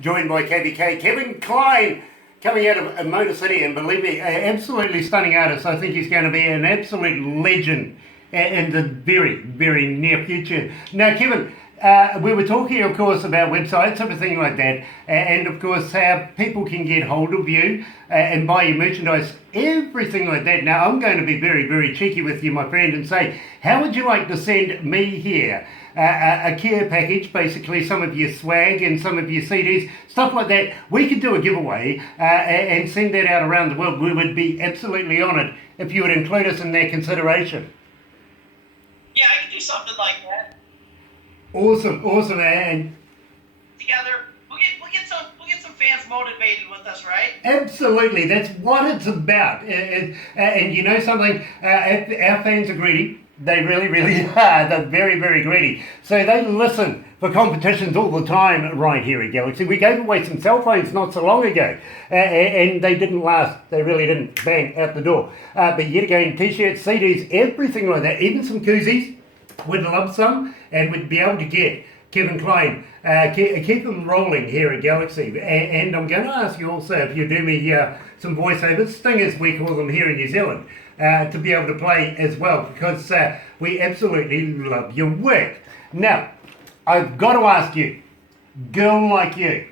joined by Kevin Klein, coming out of Motor City, and believe me, absolutely stunning artist. I think he's going to be an absolute legend in the very, very near future. Now, Kevin, we were talking, of course, about websites, everything like that, and of course, how people can get hold of you and buy your merchandise, everything like that. Now, I'm going to be very, very cheeky with you, my friend, and say, how would you like to send me here a care package, basically some of your swag and some of your CDs, stuff like that? We could do a giveaway and send that out around the world. We would be absolutely honoured if you would include us in that consideration. Yeah, I could do something like that. Awesome, and together, we'll get some fans motivated with us, right? Absolutely, that's what it's about. And you know something, our fans are greedy. They really, really are. They're very, very greedy. So they listen for competitions all the time right here at Galaxy. We gave away some cell phones not so long ago, and they didn't last. They really didn't. Bang, out the door. But yet again, t-shirts, CDs, everything like that, even some koozies. We'd love some, and we'd be able to get Kevin Klein, keep them rolling here at Galaxy. And I'm going to ask you also if you do me some voiceovers, stingers we call them here in New Zealand, to be able to play as well, because we absolutely love your work. Now, I've got to ask you, girl like you,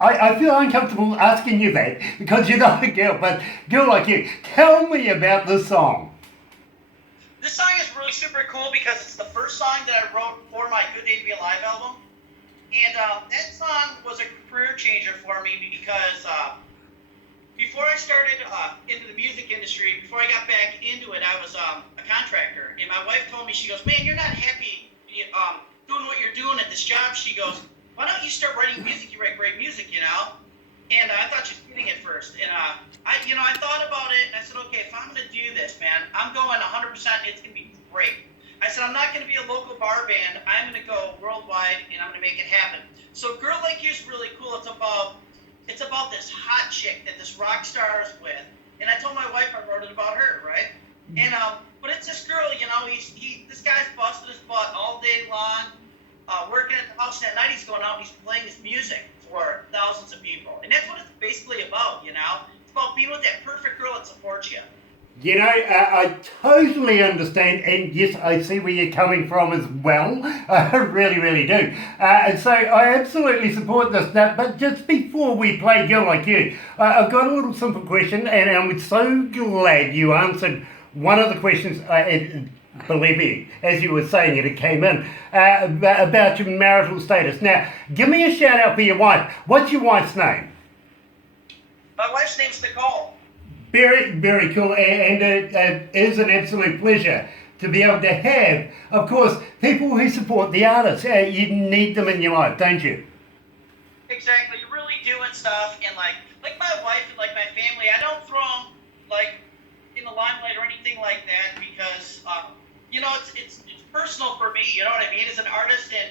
I feel uncomfortable asking you that because you're not a girl, but girl like you, tell me about the song. This song is really super cool because it's the first song that I wrote for my Good Day to Be Alive album. And that song was a career changer for me because before I started into the music industry, before I got back into it, I was a contractor. And my wife told me, she goes, man, you're not happy doing what you're doing at this job. She goes, why don't you start writing music? You write great music, you know? And I thought she was kidding at first. And I thought about it, and I said, okay, if I'm going to do this, man, I'm going 100%. It's going to be great. I said, I'm not going to be a local bar band. I'm going to go worldwide, and I'm going to make it happen. So Girl Like You is really cool. It's about this hot chick that this rock star is with. And I told my wife I wrote it about her, right? And but it's this girl, you know, this guy's busted his butt all day long, working at the house. And at night he's going out and he's playing his music for thousands of people. And that's what it's basically about, you know? It's about being with that perfect girl that supports you. You know, I totally understand, and yes, I see where you're coming from as well. I really, really do. And so I absolutely support this. Now, but just before we play Girl Like You, I've got a little simple question, and I'm so glad you answered one of the questions. Believe me, as you were saying it came in, about your marital status. Now, give me a shout out for your wife. What's your wife's name? My wife's name's Nicole. Very, very cool, and it is an absolute pleasure to be able to have, of course, people who support the artists. You need them in your life, don't you? Exactly, you're really doing stuff, and like my wife and like my family, I don't throw them like in the limelight or anything like that because you know it's personal for me. You know what I mean? As an artist, and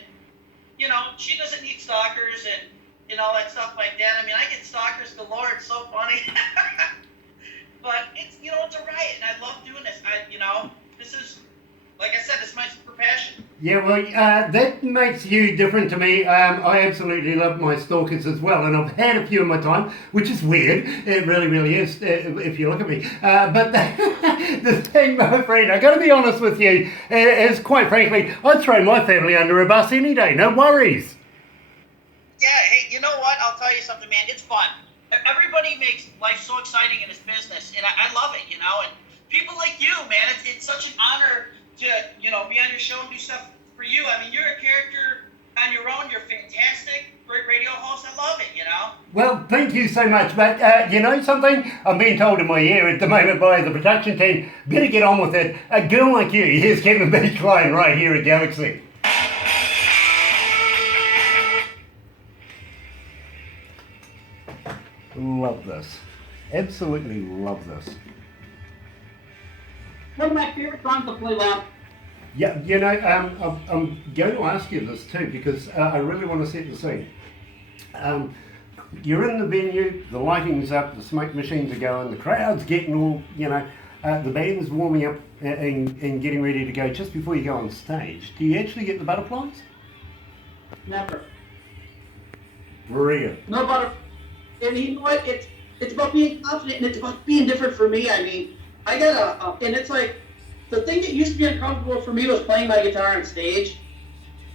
you know she doesn't need stalkers and all that stuff like that. I mean, I get stalkers galore. It's so funny. But it's it's a riot, and I love doing this. This is, like I said, this is my super passion. Yeah, well, that makes you different to me. I absolutely love my stalkers as well, and I've had a few in my time, which is weird. It really, really is, if you look at me. But the thing, my friend, I got to be honest with you, is quite frankly, I'd throw my family under a bus any day. No worries. Yeah, hey, you know what? I'll tell you something, man. It's fun. Everybody makes life so exciting in this business, and I love it, you know. And people like you, man, it's such an honor to, be on your show and do stuff for you. I mean, you're a character on your own. You're fantastic, great radio host. I love it, you know. Well, thank you so much, but you know something? I'm being told in my ear at the moment by the production team, better get on with it. A girl like you, here's Kevin B Klein right here at Galaxy. Love this. Absolutely love this. One of my favorite songs to play loud. Yeah, you know, I'm going to ask you this too because I really want to set the scene. You're in the venue, the lighting's up, the smoke machines are going, the crowd's getting all, the band's warming up and getting ready to go just before you go on stage. Do you actually get the butterflies? Never. Brilliant. No butter. And you know what? It's about being confident and it's about being different for me. I mean, I got and it's like the thing that used to be uncomfortable for me was playing my guitar on stage.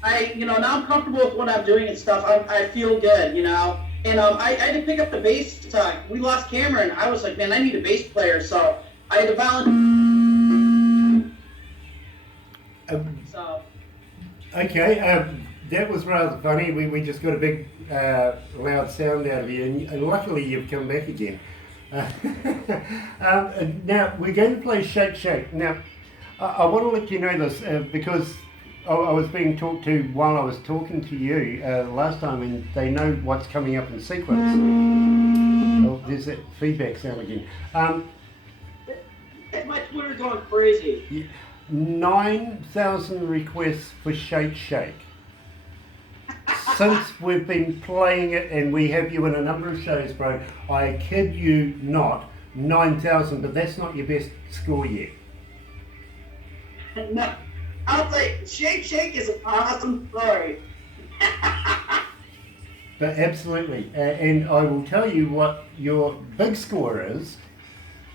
Now I'm comfortable with what I'm doing and stuff. I feel good, And I had to pick up the bass. We lost Cameron. I was like, man, I need a bass player, so I had to volunteer. Okay, that was rather funny. We just got a big loud sound out of you, and luckily you've come back again. Now we're going to play Shake Shake. Now I want to let you know this because I was being talked to while I was talking to you last time, and they know what's coming up in sequence. Oh, there's that feedback sound again. My Twitter's going crazy. 9,000 requests for Shake Shake. Since we've been playing it, and we have you in a number of shows, bro, I kid you not, 9,000, but that's not your best score yet. No, I'll say Shake Shake is an awesome story. But absolutely, and I will tell you what your big score is,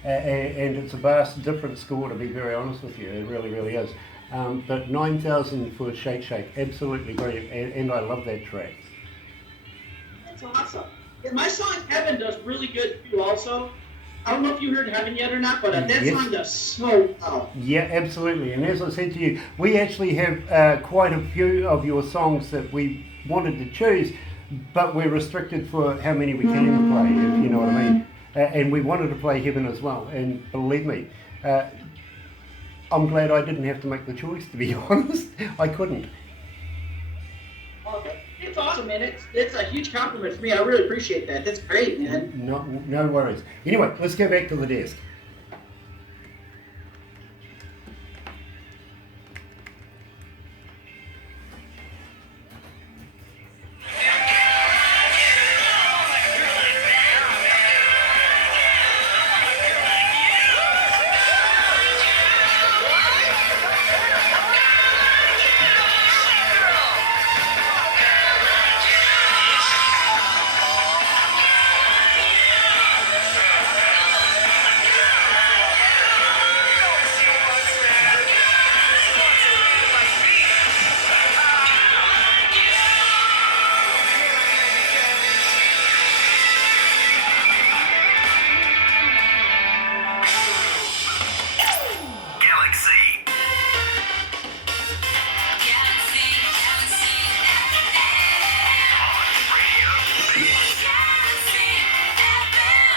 and it's a vast different score, to be very honest with you. It really, really is. But 9,000 for Shake Shake, absolutely brilliant, and I love that track. That's awesome. Yeah, my song Heaven does really good too. Also, I don't know if you heard Heaven yet or not, but that song does so well. Yeah, absolutely. And as I said to you, we actually have quite a few of your songs that we wanted to choose, but we're restricted for how many we can play, if you know what I mean. And we wanted to play Heaven as well. And believe me, I'm glad I didn't have to make the choice, to be honest. I couldn't. Okay. It's awesome, man. It's a huge compliment for me. I really appreciate that. That's great, man. No worries. Anyway, let's go back to the desk.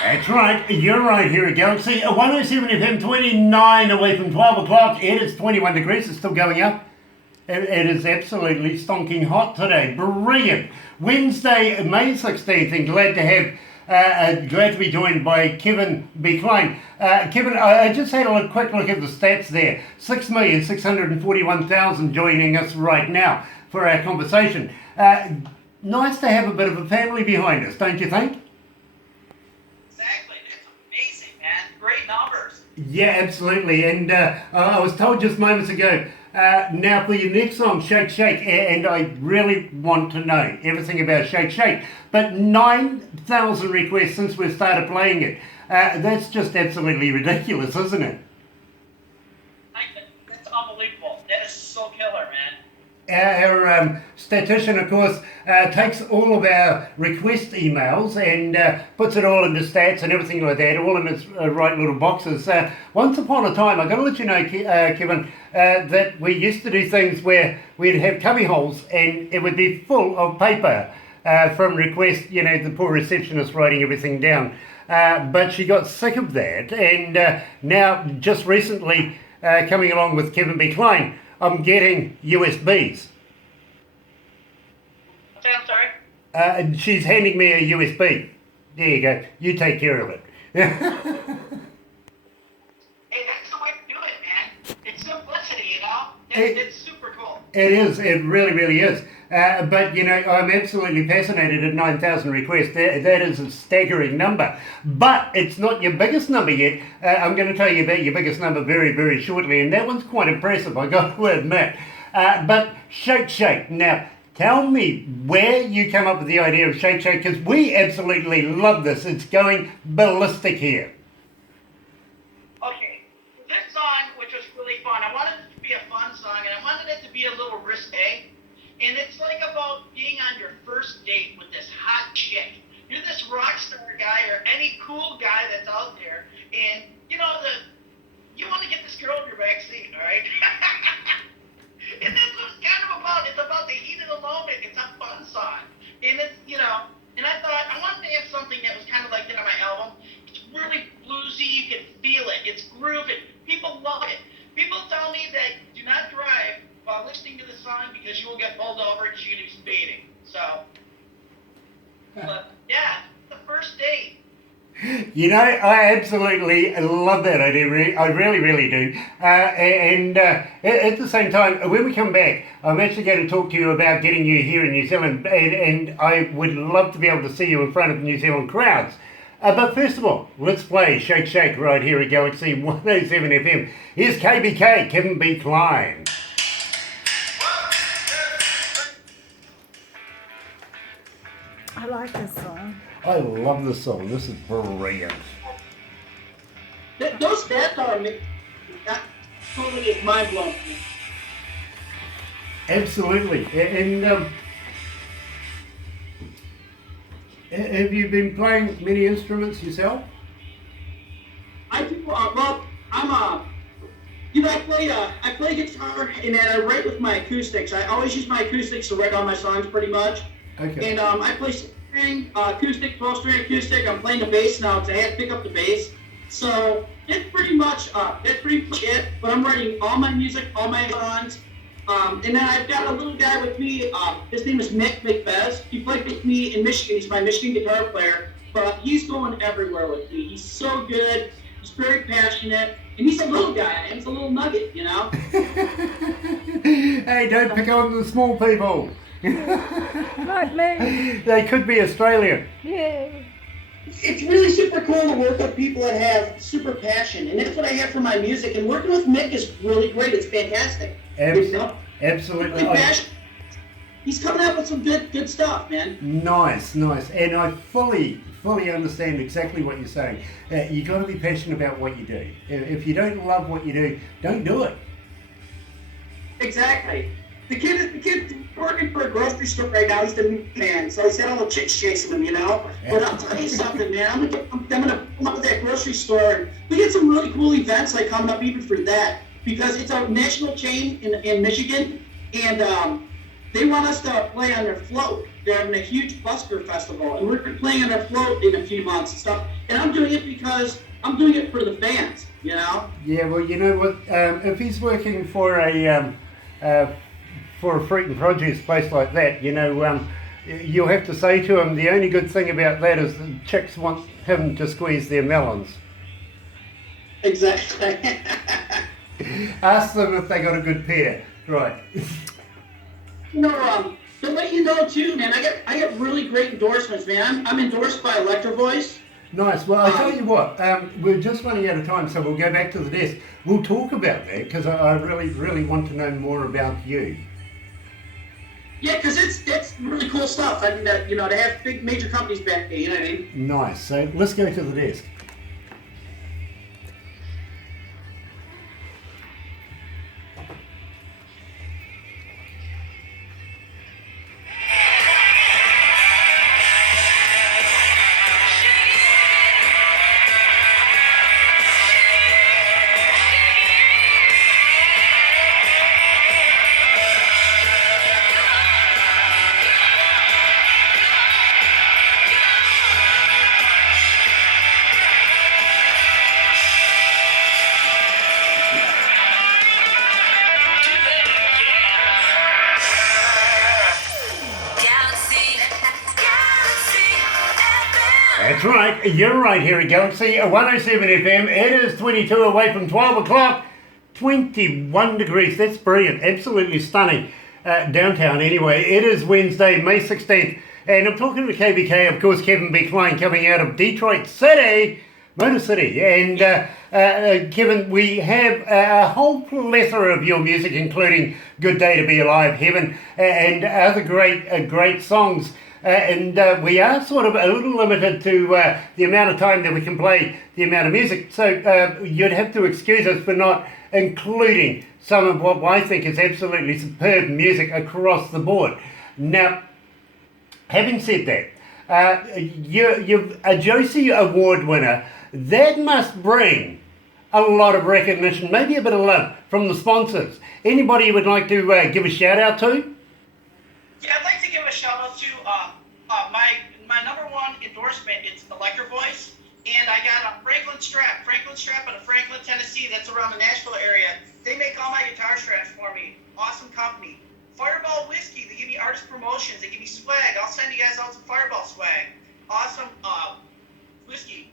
That's right, you're right here at Galaxy 107fm, 29 away from 12 o'clock. It is 21 degrees, it's still going up. It is absolutely stonking hot today. Brilliant. Wednesday, May 16th, and glad to be joined by Kevin B Klein. Kevin, I just had a quick look at the stats there. 6,641,000 joining us right now for our conversation. Nice to have a bit of a family behind us, don't you think? Exactly. That's amazing, man. Great numbers. Yeah, absolutely. And I was told just moments ago, now for your next song, Shake Shake, and I really want to know everything about Shake Shake. But 9,000 requests since we started playing it. That's just absolutely ridiculous, isn't it? That's unbelievable. That is so killer, man. Our statistician, of course, takes all of our request emails and puts it all into stats and everything like that, all in its right little boxes. Once upon a time, I've got to let you know, Kevin, that we used to do things where we'd have cubby holes and it would be full of paper from request, the poor receptionist writing everything down. But she got sick of that, and now, just recently, coming along with Kevin B Klein, I'm getting USBs. I'm sorry? And she's handing me a USB. There you go. You take care of it. Hey, that's the way to do it, man. It's simplicity, It's super cool. It is. It really, really is. But, I'm absolutely fascinated at 9,000 requests. That is a staggering number. But it's not your biggest number yet. I'm going to tell you about your biggest number very, very shortly. And that one's quite impressive, I got to admit. But Shake Shake. Now, tell me where you come up with the idea of Shake Shake, because we absolutely love this. It's going ballistic here. Okay, this song, which was really fun, I wanted it to be a fun song, and I wanted it to be a little risque. And it's like about being on your first date with this hot chick. You're this rock star guy or any cool guy that's out there, and you know you want to get this girl in your back seat, all right? And that's what it's kind of about. It's about the heat of the moment. It's a fun song, and it's And I thought I wanted to have something that was kind of like my album. It's really bluesy. You can feel it. It's grooving. People love it. People tell me that do not drive while listening to the song because you will get pulled over because you're going to be speeding. So, but yeah, the first date. I absolutely love that idea. I really, really do. And at the same time, when we come back, I'm actually going to talk to you about getting you here in New Zealand, and I would love to be able to see you in front of New Zealand crowds. But first of all, let's play Shake Shake right here at Galaxy 107 FM. Here's KBK, Kevin B Klein. I like this song. I love this song. This is brilliant. Those stats are that totally is mind blowing. Absolutely. And have you been playing many instruments yourself? I do. Well, I play guitar and then I write with my acoustics. I always use my acoustics to write all my songs, pretty much. Okay. And I play string acoustic, 12-string acoustic. I'm playing the bass now because I had to pick up the bass. So that's pretty much it. But I'm writing all my music, all my songs. And then I've got a little guy with me. His name is Mick. He played with me in Michigan. He's my Michigan guitar player. But he's going everywhere with me. He's so good. He's very passionate. And he's a little guy. He's a little nugget, Hey, don't pick on the small people. Like me. They could be Australian. Yeah. It's really super cool to work with people that have super passion. And that's what I have for my music. And working with Mick is really great. It's fantastic. Absolutely. He's coming out with some good stuff, man. Nice. And I fully understand exactly what you're saying. You got to be passionate about what you do. If you don't love what you do, don't do it. Exactly. The kid's working for a grocery store right now. He's the meat man, so he's got all the chicks chasing him, But I'll tell you something, man. I'm gonna come up to that grocery store, and we get some really cool events like coming up even for that because it's a national chain in Michigan, and they want us to play on their float. They're having a huge busker festival, and we're playing on their float in a few months and stuff. And I'm doing it because I'm doing it for the fans, Yeah, well, you know what? If he's working for a fruit and produce place like that, you'll have to say to him the only good thing about that is the chicks want him to squeeze their melons. Exactly. Ask them if they got a good pair, right? To let you know too, man, I get really great endorsements, man. I'm endorsed by Electro Voice. Nice. Well, I'll tell you what, we're just running out of time, so we'll go back to the desk. We'll talk about that because I really, really want to know more about you. Yeah, because it's really cool stuff. I mean, to have big major companies back there, you know what I mean? Nice. So let's go to the desk. That's right, you're right here at Galaxy 107 FM. It is 22 away from 12 o'clock, 21 degrees. That's brilliant, absolutely stunning. Downtown anyway. It is Wednesday, May 16th, and I'm talking to KBK, of course, Kevin B Klein, coming out of Detroit City Motor City. And Kevin, we have a whole plethora of your music, including Good Day to Be Alive, Heaven, and other great songs. And we are sort of a little limited to the amount of time that we can play the amount of music. So you'd have to excuse us for not including some of what I think is absolutely superb music across the board. Now, having said that, you're a Josie Award winner. That must bring a lot of recognition, maybe a bit of love from the sponsors. Anybody you would like to give a shout out to? Yeah, I'd like to give a shout out to my number one endorsement. It's Electro Voice, and I got a Franklin strap out of Franklin, Tennessee. That's around the Nashville area. They make all my guitar straps for me. Awesome company. Fireball Whiskey. They give me artist promotions. They give me swag. I'll send you guys out some Fireball swag. Awesome whiskey.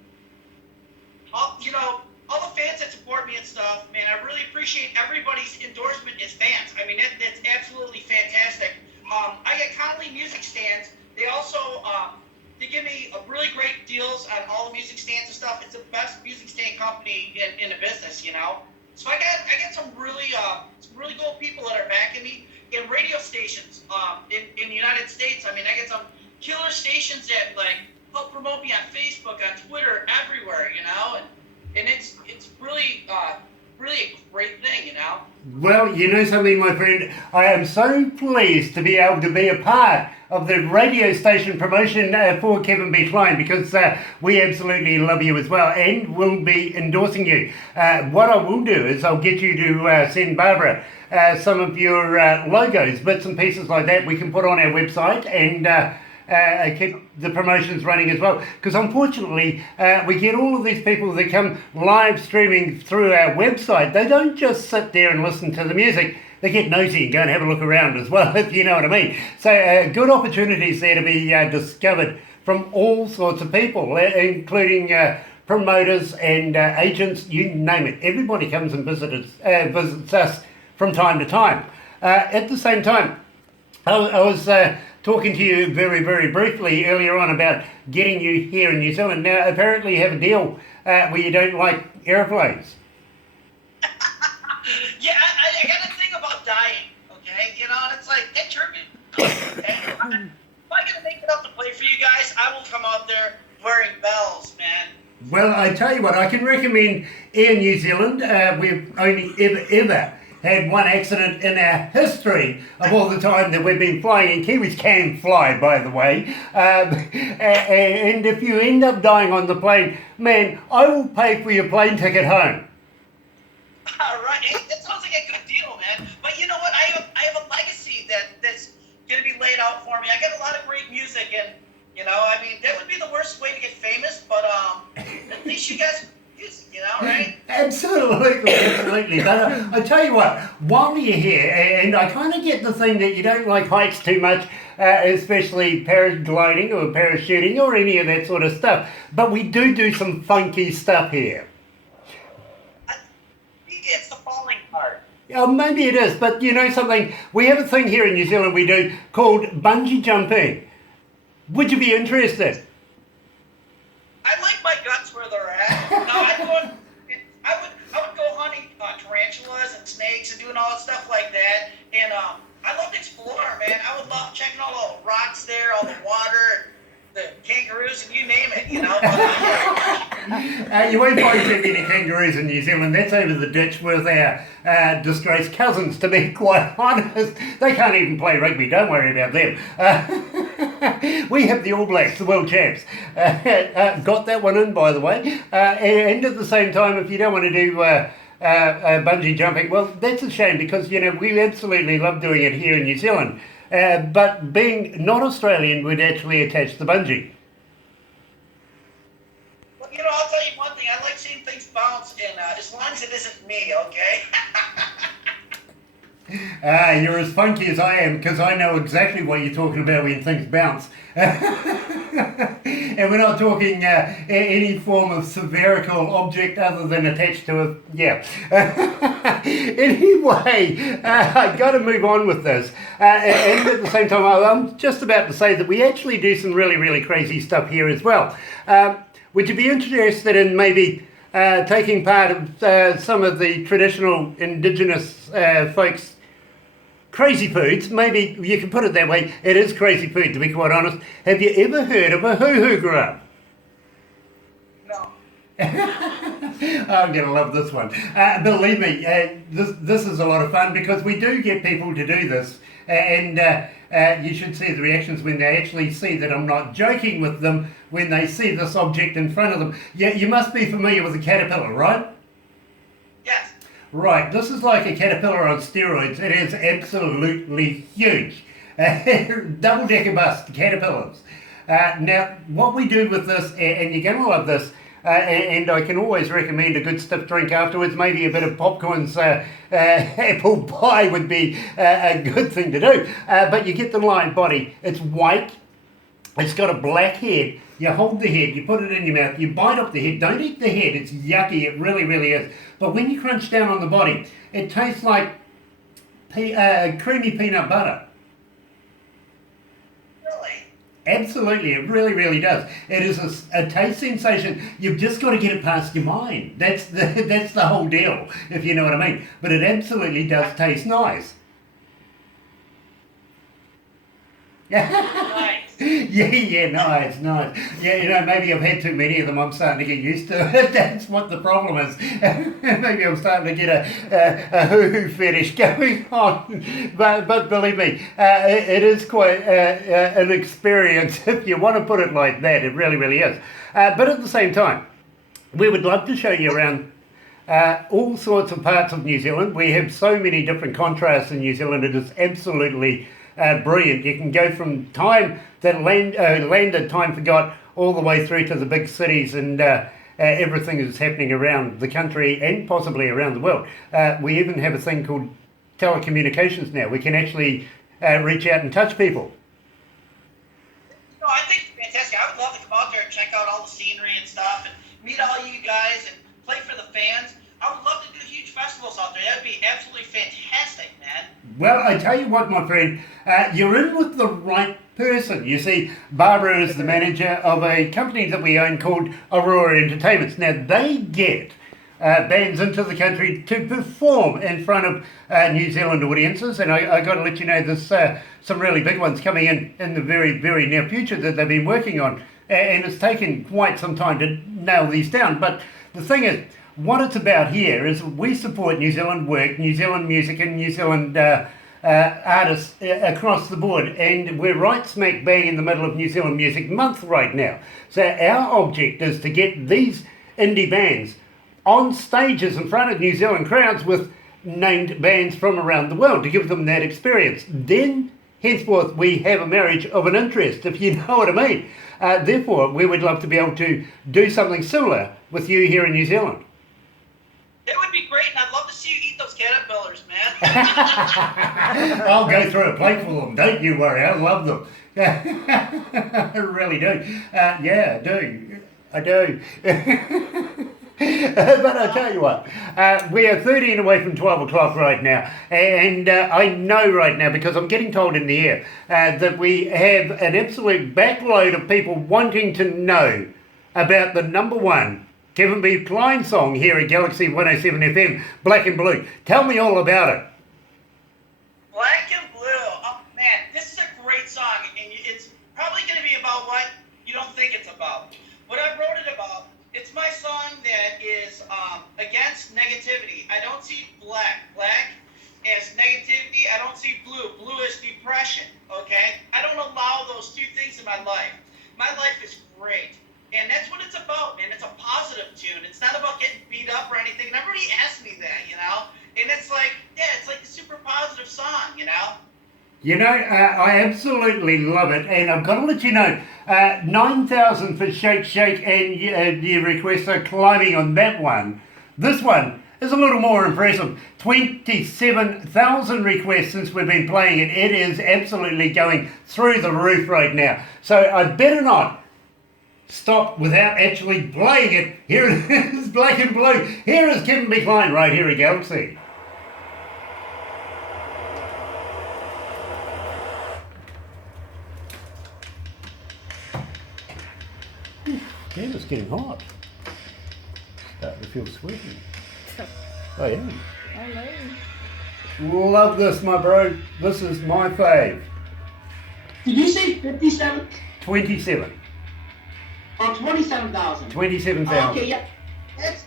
All the fans that support me and stuff, man, I really appreciate everybody's endorsement as fans. I mean, that's absolutely fantastic. I get Conley music stands. They also they give me really great deals on all the music stands and stuff. It's the best music stand company in the business, you know. So I got some really cool people that are backing me. In radio stations in the United States, I mean, I get some killer stations that like help promote me on Facebook, on Twitter, everywhere, you know, and it's really a great thing, you know. Well, you know something, my friend, I am so pleased to be able to be a part of the radio station promotion for Kevin B Klein, because we absolutely love you as well and will be endorsing you. What I will do is I'll get you to send Barbara some of your logos, bits and pieces like that we can put on our website and keep the promotions running as well. Because unfortunately, we get all of these people that come live streaming through our website. They don't just sit there and listen to the music. They get nosy and go and have a look around as well, if you know what I mean. So good opportunities there to be discovered from all sorts of people, including promoters and agents, you name it. Everybody comes and visits us from time to time. At the same time, I was talking to you very, very briefly earlier on about getting you here in New Zealand. Now, apparently you have a deal where you don't like airplanes. Yeah, I got a thing about dying, okay? You know, and it's like, that German, okay? If I'm going to make it up to play for you guys, I will come out there wearing bells, man. Well, I tell you what, I can recommend Air New Zealand. We've only ever had one accident in our history of all the time that we've been flying, and Kiwis can fly, by the way. And if you end up dying on the plane, man, I will pay for your plane ticket home. All right, hey, that sounds like a good deal, man. But you know what? I have a legacy that's going to be laid out for me. I got a lot of great music, and you know, I mean, that would be the worst way to get famous. But at least you guys. You know, right? Absolutely. But I tell you what, while you're here, and I kind of get the thing that you don't like heights too much, especially paragliding or parachuting or any of that sort of stuff, but we do some funky stuff here. It's the falling part. Maybe it is, but you know something? We have a thing here in New Zealand we do called bungee jumping. Would you be interested? I like my guts where they're at. No, I would go hunting tarantulas and snakes and doing all that stuff like that. And I love to explore, man. I would love checking all the rocks there, all the water, the kangaroos, and you name it, you know. You won't find too many kangaroos in New Zealand. That's over the ditch with our disgraced cousins, to be quite honest. They can't even play rugby. Don't worry about them. We have the All Blacks, the world champs. Got that one in, by the way. And at the same time, if you don't want to do bungee jumping, well, that's a shame, because, you know, we absolutely love doing it here in New Zealand. But being not Australian would actually attach the bungee. Well, you know, I'll tell you one thing. I like seeing things bounce, and as long as it isn't me, okay? You're as funky as I am, because I know exactly what you're talking about when things bounce. And we're not talking any form of spherical object other than attached to a... Yeah. Anyway, I've got to move on with this. And at the same time, I'm just about to say that we actually do some really, really crazy stuff here as well. would you be interested in maybe taking part of some of the traditional indigenous folks' crazy foods? Maybe you can put it that way. It is crazy food, to be quite honest. Have you ever heard of a hoo-hoo grub? No. I'm going to love this one. Believe me, this is a lot of fun because we do get people to do this, and you should see the reactions when they actually see that I'm not joking with them when they see this object in front of them. Yeah, you must be familiar with a caterpillar, right? Yes. Right, this is like a caterpillar on steroids. It is absolutely huge. Double-decker bus caterpillars. Now, what we do with this, and you're going to love this, and I can always recommend a good stiff drink afterwards. Maybe a bit of popcorn's apple pie would be a good thing to do. But you get the lion body. It's white. It's got a black head. You hold the head, you put it in your mouth, you bite off the head. Don't eat the head, it's yucky, it really, really is. But when you crunch down on the body, it tastes like creamy peanut butter. Really? Absolutely, it really, really does. It is a taste sensation. You've just got to get it past your mind. That's the whole deal, if you know what I mean. But it absolutely does taste nice. Nice. Yeah, nice. Yeah, maybe I've had too many of them. I'm starting to get used to it. That's what the problem is. Maybe I'm starting to get a hoo-hoo fetish going on. But believe me, it is quite an experience, if you want to put it like that. It really, really is. But at the same time, we would love to show you around all sorts of parts of New Zealand. We have so many different contrasts in New Zealand. It is absolutely brilliant. You can go from time that landed, time forgot, all the way through to the big cities and everything that's happening around the country and possibly around the world. We even have a thing called telecommunications now. We can actually reach out and touch people. No, I think it's fantastic. I would love to come out there and check out all the scenery and stuff and meet all you guys and play for the fans. I would love to do huge festivals out there. That would be absolutely fantastic, man. Well, I tell you what, my friend, you're in with the right person. You see, Barbara is the manager of a company that we own called Aurora Entertainments. Now, they get bands into the country to perform in front of New Zealand audiences, and I got to let you know there's some really big ones coming in the very, very near future that they've been working on, and it's taken quite some time to nail these down. But the thing is, what it's about here is we support New Zealand work, New Zealand music, and New Zealand artists across the board, and we're right smack bang in the middle of New Zealand Music Month right now. So our object is to get these indie bands on stages in front of New Zealand crowds with named bands from around the world to give them that experience. Then, henceforth, we have a marriage of an interest, if you know what I mean. Therefore, we would love to be able to do something similar with you here in New Zealand. It would be great, and I'd love to see you eat those caterpillars, man. I'll go through a plate full of them, don't you worry, I love them. I really do. Yeah, I do. But I tell you what, we are 13 away from 12 o'clock right now, and I know right now, because I'm getting told in the air, that we have an absolute backload of people wanting to know about the number one Kevin B Klein song here at Galaxy 107 FM, Black and Blue. Tell me all about it. Black and Blue. Oh, man, this is a great song, and it's probably going to be about what you don't think it's about. What I wrote it about, it's my song that is against negativity. I don't see black. Black as negativity. I don't see blue. Blue is depression, okay? I don't allow those two things in my life. My life is great. And that's what it's about, man. It's a positive tune. It's not about getting beat up or anything. And everybody asks me that, you know? And it's like, yeah, it's like a super positive song, you know? You know, I absolutely love it. And I've got to let you know, 9,000 for Shake Shake, and the requests are climbing on that one. This one is a little more impressive. 27,000 requests since we've been playing it. It is absolutely going through the roof right now. So I better not stop without actually playing it. Here it is, Black and Blue. Here is Kevin B Klein right here at Galaxy. Damn, it's getting hot. Starting to feel sweaty. Oh yeah. Hello. Love this, my bro. This is my fave. Did you say 57? 27. Or 27,000? 27,000. Okay, yeah. That's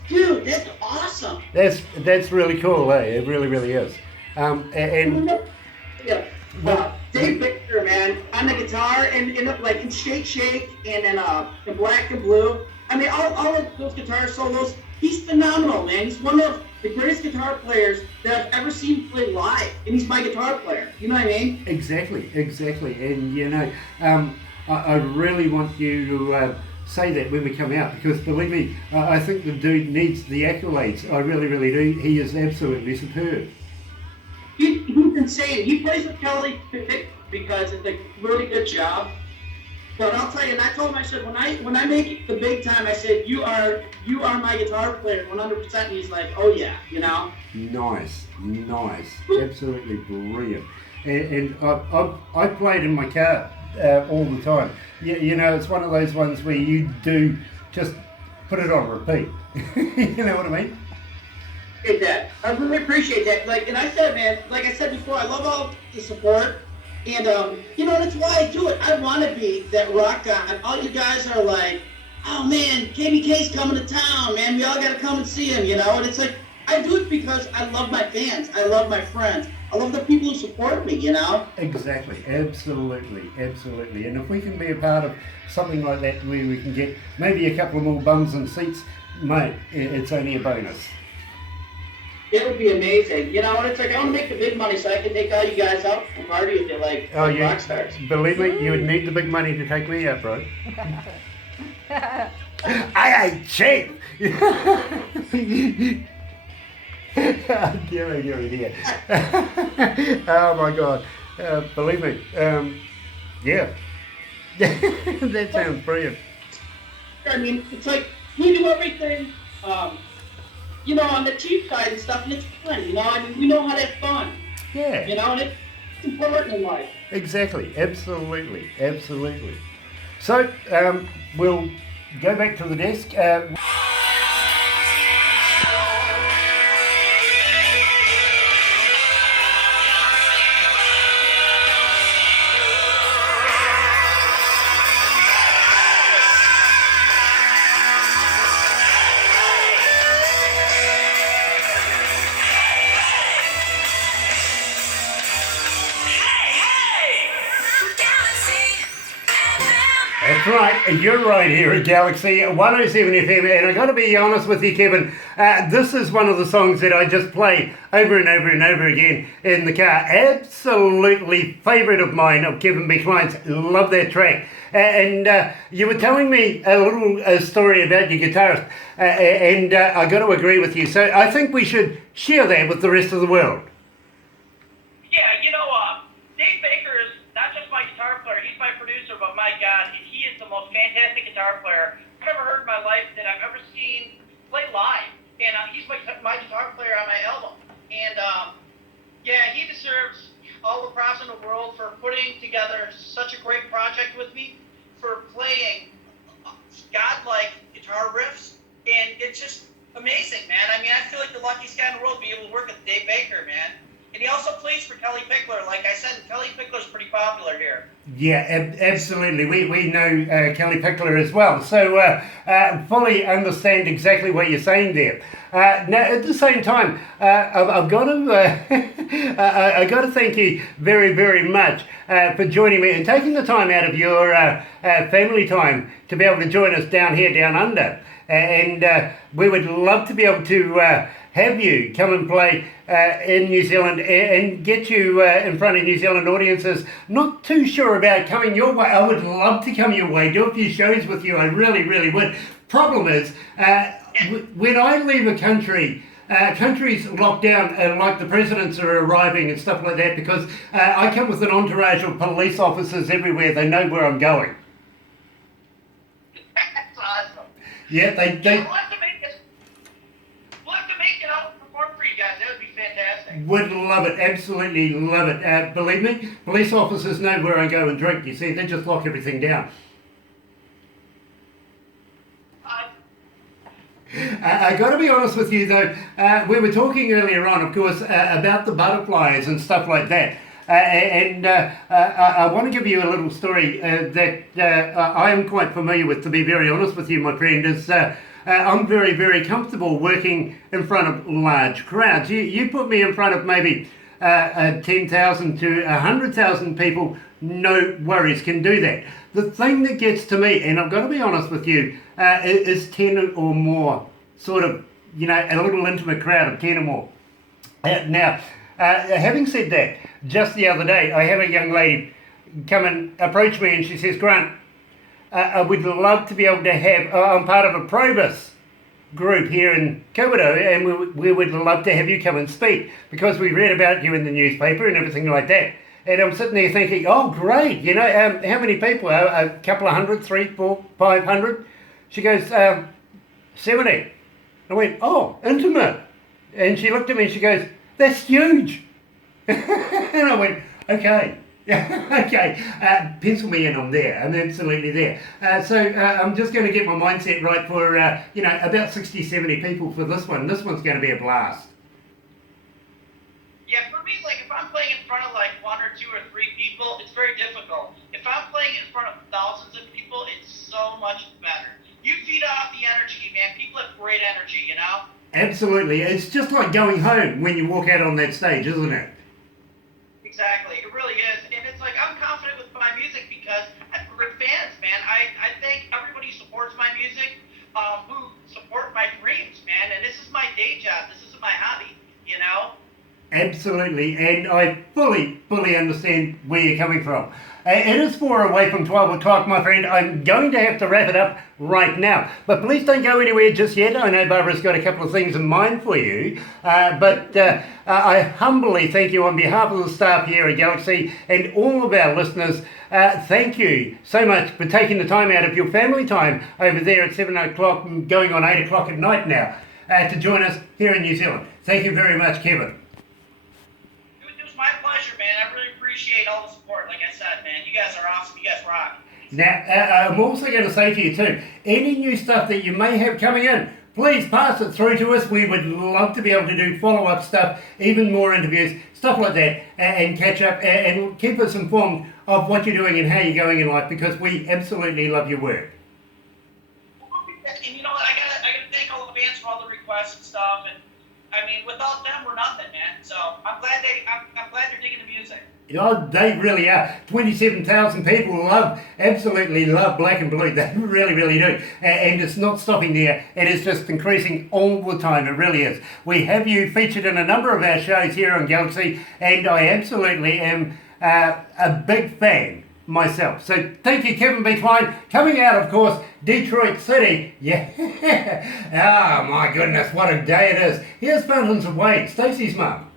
awesome. That's really cool, eh? It really, really is. And Yeah. Dave Baker, man, on the guitar and like in Shake Shake and in Black and Blue. I mean, all of those guitar solos. He's phenomenal, man. He's one of the greatest guitar players that I've ever seen play live, and he's my guitar player. You know what I mean? Exactly. And you know, I really want you to say that when we come out, because believe me, I think the dude needs the accolades. I really, really do. He is absolutely superb. He's insane. He plays with Kelly because it's a really good job. But I'll tell you, and I told him, I said, when I make it the big time, I said, you are my guitar player 100%. And he's like, oh yeah, you know. Nice, absolutely brilliant. And I played in my car all the time. You know, it's one of those ones where you do just put it on repeat. You know what I mean? That. I really appreciate that. Like, and I said, man, like I said before, I love all the support, and you know, that's why I do it. I want to be that rock guy. All you guys are like, oh man, KBK's coming to town, man. We all got to come and see him, you know. And it's like, I do it because I love my fans, I love my friends, I love the people who support me, you know. Exactly, absolutely. And if we can be a part of something like that, where we can get maybe a couple of more bums and seats, mate, it's only a bonus. It would be amazing. You know, and it's like, I want to make the big money so I can take all you guys out and party with you like rock stars. Believe me, you would need the big money to take me out, bro. I ain't cheap. Dear. Oh my God. Believe me. Yeah. That sounds brilliant. I mean, it's like, we do everything, you know, on the cheap side and stuff, and it's fun, you know. I mean, we know how to have fun. Yeah. You know, and it's important in life. Exactly. Absolutely. So, we'll go back to the desk. That's right, you're right here at Galaxy 107 FM, and I got to be honest with you, Kevin, this is one of the songs that I just play over and over and over again in the car. Absolutely favourite of mine, of Kevin B Klein's. Love that track. And you were telling me a little story about your guitarist, and I got to agree with you. So I think we should share that with the rest of the world. Yeah, you know, Dave Baker is not just my guitar player, he's my producer, but my God, he is the most fantastic guitar player I've ever heard in my life that I've ever seen play live. And he's my guitar player on my album. And yeah, he deserves all the props in the world for putting together such a great project with me, for playing godlike guitar riffs, and it's just amazing, man. I mean, I feel like the luckiest guy in the world to be able to work with Dave Baker, man. And he also plays for Kelly Pickler. Like I said, Kelly Pickler's pretty popular here. Yeah, absolutely. We know Kelly Pickler as well. So fully understand exactly what you're saying there. Now, at the same time, I've got to I got to thank you very, very much for joining me and taking the time out of your family time to be able to join us down here, down under. And we would love to be able to have you come and play in New Zealand and get you in front of New Zealand audiences. Not too sure about coming your way. I would love to come your way, do a few shows with you. I really, really would. Problem is, when I leave a country, countries locked down, and like the presidents are arriving and stuff like that, because I come with an entourage of police officers everywhere. They know where I'm going. That's awesome. Yeah, they We'll have to make it out and perform for you guys. That would be fantastic. would love it, absolutely love it. Believe me, police officers know where I go and drink. You see, they just lock everything down. I got to be honest with you though, we were talking earlier on, of course, about the butterflies and stuff like that. I want to give you a little story that I am quite familiar with, to be very honest with you, my friend, is I'm very, very comfortable working in front of large crowds. You put me in front of maybe 10,000 to 100,000 people, no worries, can do that. The thing that gets to me, and I've got to be honest with you, is 10 or more, sort of, you know, a little intimate crowd of 10 or more. Now, having said that, just the other day, I had a young lady come and approach me and she says, Grant, I would love to be able to have, I'm part of a Probus group here in Komodo, and we would love to have you come and speak because we read about you in the newspaper and everything like that. And I'm sitting there thinking, oh, great, you know, how many people? A couple of hundred, 300, 400, 500? She goes, 70. I went, oh, intimate. And she looked at me and she goes, that's huge. And I went, okay. Okay, pencil me in on there. I'm absolutely there. So I'm just going to get my mindset right for, you know, about 60, 70 people for this one. This one's going to be a blast. Yeah, for me, like, if I'm playing in front of, like, 1 or 2 or 3 people, it's very difficult. If I'm playing in front of thousands of people, it's so much better. You feed off the energy, man. People have great energy, you know? Absolutely. It's just like going home when you walk out on that stage, isn't it? Exactly. It really is. And it's like, I'm confident with my music because I have great fans, man. I thank everybody who supports my music, who support my dreams, man. And this is my day job. This is my hobby, you know? Absolutely, and I fully understand where you're coming from. It is 4 away from 12 o'clock, my friend. I'm going to have to wrap it up right now. But please don't go anywhere just yet. I know Barbara's got a couple of things in mind for you. But I humbly thank you on behalf of the staff here at Galaxy and all of our listeners. Thank you so much for taking the time out of your family time over there at 7 o'clock and going on 8 o'clock at night now to join us here in New Zealand. Thank you very much, Kevin. My pleasure, man. I really appreciate all the support. Like I said, man, you guys are awesome. You guys rock. Now, I'm also going to say to you too, any new stuff that you may have coming in, please pass it through to us. We would love to be able to do follow-up stuff, even more interviews, stuff like that, and catch up and keep us informed of what you're doing and how you're going in life, because we absolutely love your work. And you know what? I gotta thank all the fans for all the requests and stuff. And I mean, without them, we're nothing, man. So I'm glad they're digging the music. Oh, they really are. 27,000 people absolutely love Black and Blue. They really, really do. And it's not stopping there. It is just increasing all the time. It really is. We have you featured in a number of our shows here on Galaxy, and I absolutely am a big fan myself. So thank you, Kevin B Klein. Coming out, of course, Detroit City. Yeah. Oh, my goodness, what a day it is. Here's Fountains of Wayne, Stacey's mum.